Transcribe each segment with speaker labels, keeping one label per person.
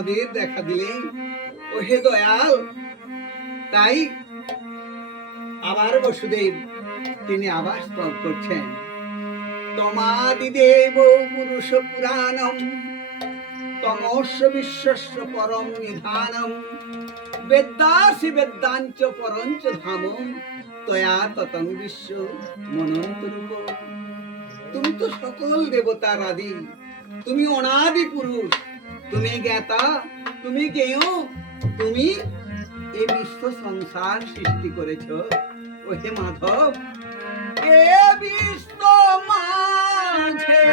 Speaker 1: আমাদের দেখা দিলে ও হে দয়াল, তাই আবার বসুদেব, তিনি আবার স্তব করছেন। তমাদি দেব পুরুষ পুরাণম, তমস্য বিশ্বস্য পরম নিধানম বেদাসি বেদাঞ্চ পরঞ্চ ধামম, তয়া ততং বিশ্ব মনন্ত তুমি তো সকল দেবতার আদি, তুমি অনাদি পুরুষ। তুমি জ্ঞাতা, তুমি কেউ, তুমি এই বিশ্ব সংসার সৃষ্টি করেছ। ও হে মাধব, এ বিশ্ব মাঝে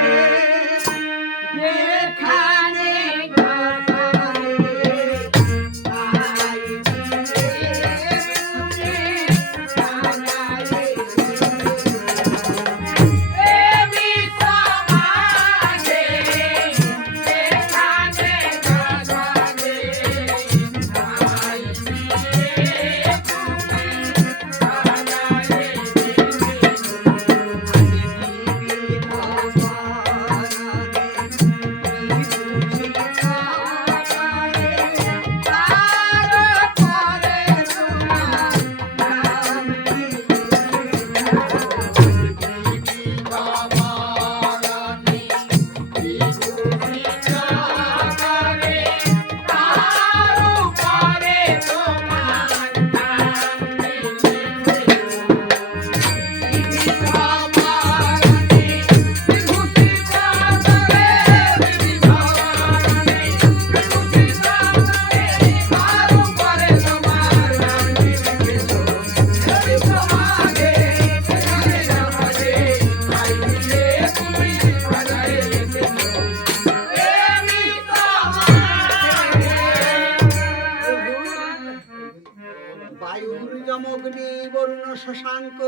Speaker 1: যমগ্নি বরুণ শশাঙ্ক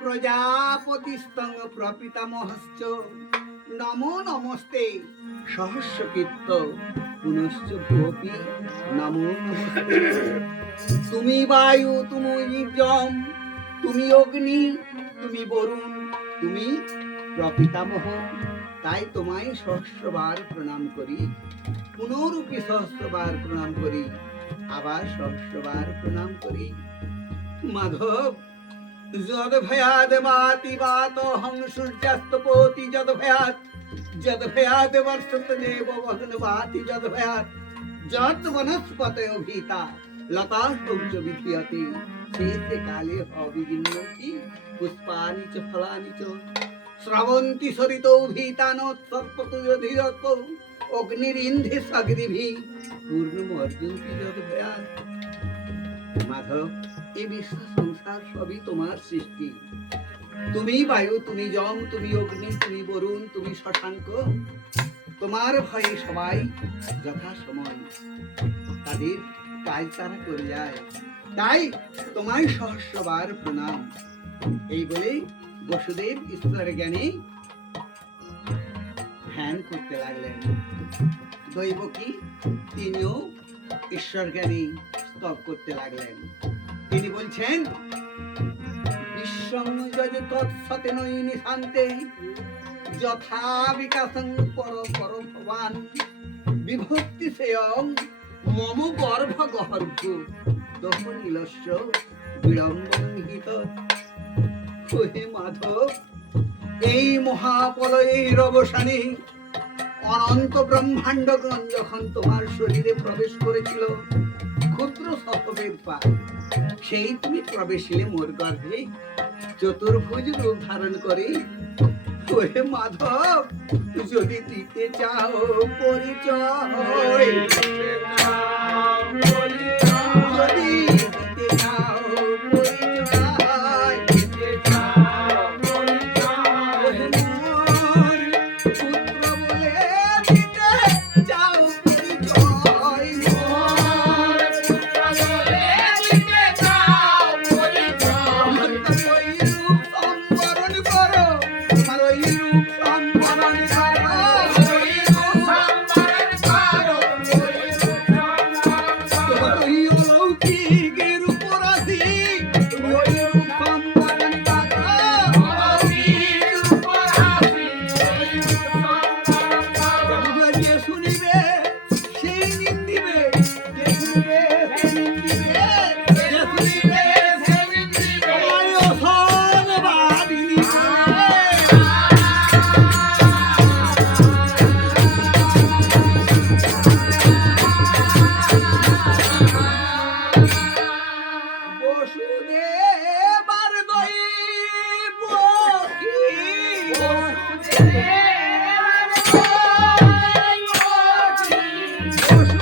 Speaker 1: প্রজাপতি স্তং প্রপিতামহশ্চ নমো নমস্তে সহস্র কীর্ত পুনশ্চ ভূপি নমো তুমি বায়ু তুমি যম তুমি অগ্নি তুমি বরুণ তুমি প্রপিতামহ তাই তোমায় সহস্রবার প্রণাম করি। পুনরূপী সহস্রবার প্রণাম করি। আবার সহস্রবার প্রণাম করি। মাধব যদ ভয়াদ মাতি বাত হং সূর্যাস্ত পোতি যদ ভয়াত যদ ভয়াদ বর্ষত দেব বহন বাতি যদ ভয়াত যত বনস্পতে অভিতা, লতা সৌচ বিধিয়তে শেষে কালে অবিঘ্ন কি পুষ্পানি চ ফলানি চ। শ্রবন্তি সরিতৌ ভীতানোৎসর্পতু যধিরত। অগ্নিরিন্ধে সগ্রিভি অর্জুনকে যত মাধব এই বিশ্ব সংসার সবই তোমার সৃষ্টি। তুমি বায়ু, তুমি জম, তুমি অগ্নি, তুমি বরুণ, তুমি শশাঙ্ক। তোমার ভয়ে সবাই যথা সময় তাদের কাজ তারা করে যায়। তাই তোমায় সহস্রবার প্রণাম। এই বলে বসুদেব ঈশ্বরের জ্ঞানে ধ্যান করতে লাগলেন। দৈবকী তিনিও ঈশ্বর জ্ঞানী স্তব করতে লাগলেন। তিনি বলছেন, বিশ্বং তৎসতে নৈ নিশান্তে যথা বিকাশং পর পর বিভক্তি সেয়ং মম গর্ভ গহর্ভ। দহ নীলস্য বিড়ম্বন নিহিত হে মাধব এই মহাপলয়ের অবসানে অনন্ত ব্রহ্মাণ্ডগণ যখন তোমার শরীরে প্রবেশ করেছিল ক্ষুদ্র সহবেদ পা সেই তুমি প্রবেশিলে মোর গর্ভে চতুর্ভুজ রূপ ধারণ করে। ওহে মাধব যদি দিতে চাও পরিচয়। কৃষ্ণ friends.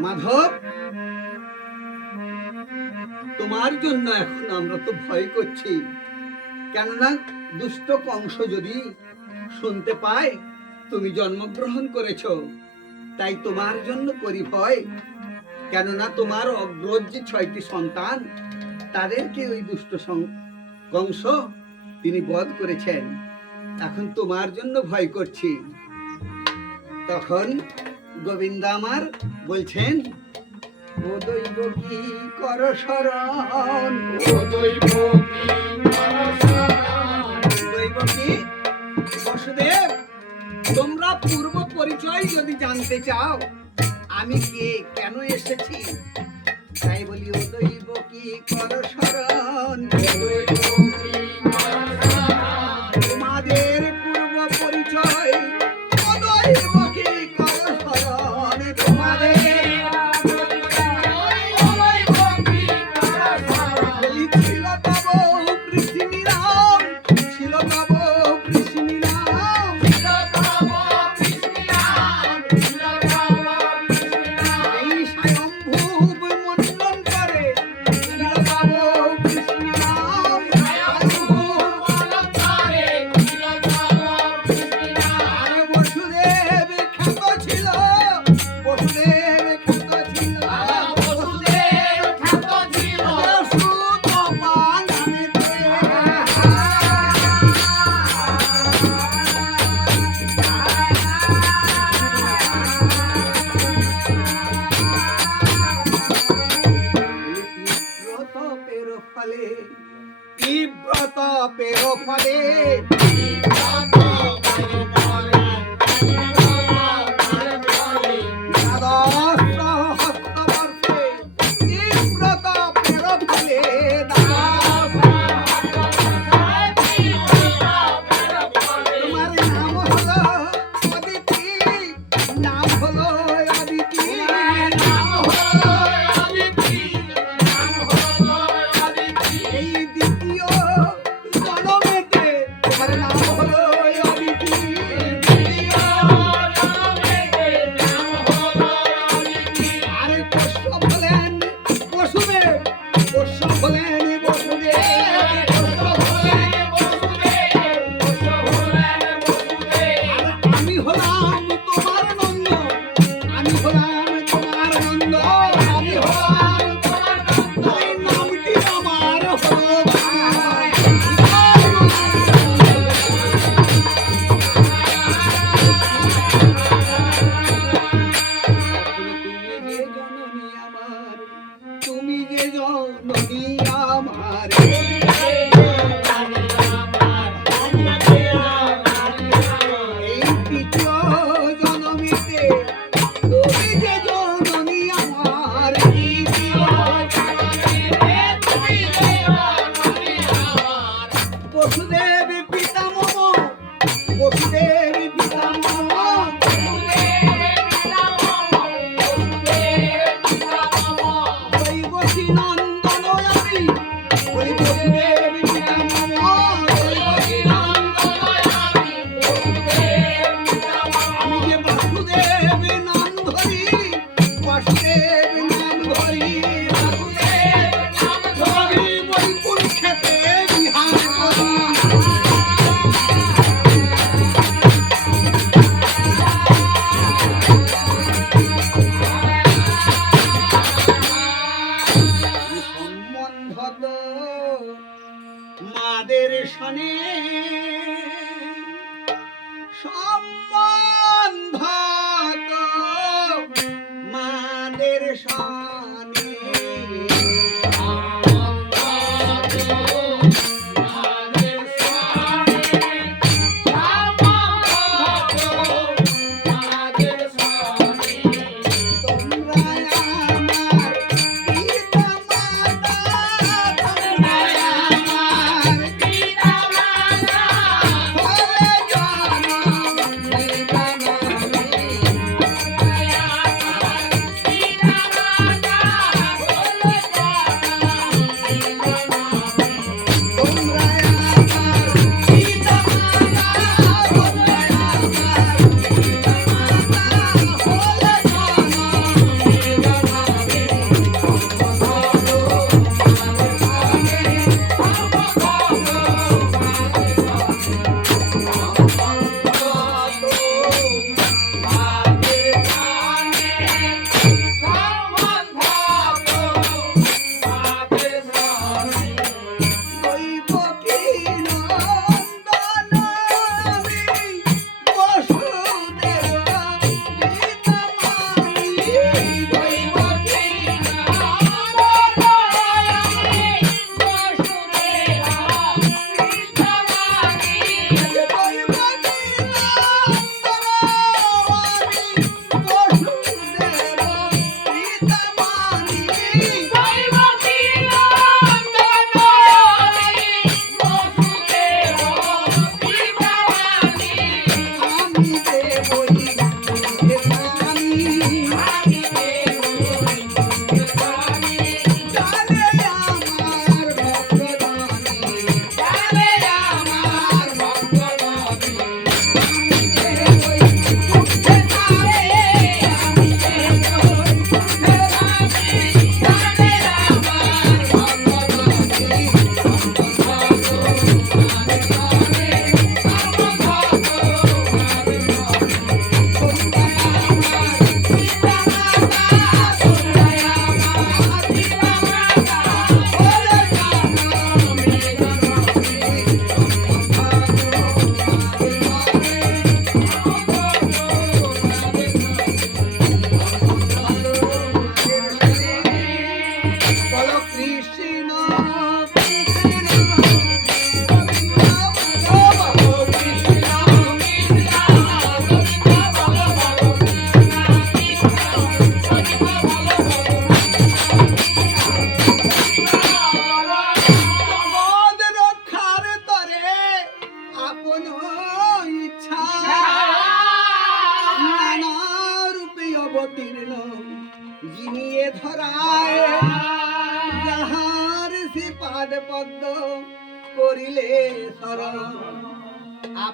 Speaker 1: মাধব? তোমার জন্য এখন আমরা তো ভয় করছি। কেননা দুষ্ট কংস যদি শুনতে পায়, তুমি জন্মগ্রহণ করেছ, তাই তোমার জন্য করি ভয়। কেননা তোমার অগ্রজ যে ছয়টি সন্তান, তাদেরকে ওই দুষ্ট কংস তিনি বধ করেছেন। এখন তোমার জন্য ভয় করছি। তখন গোবিন্দামার বলছেন দৈব কি কর শরণ? দৈব বসুদেব তোমরা পূর্ব পরিচয় যদি জানতে চাও আমি কে? কেন এসেছি? তাই বলি ও দৈব কি কর শরণ?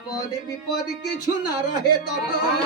Speaker 1: আপদ বিপদ কিছু না রহে তখন।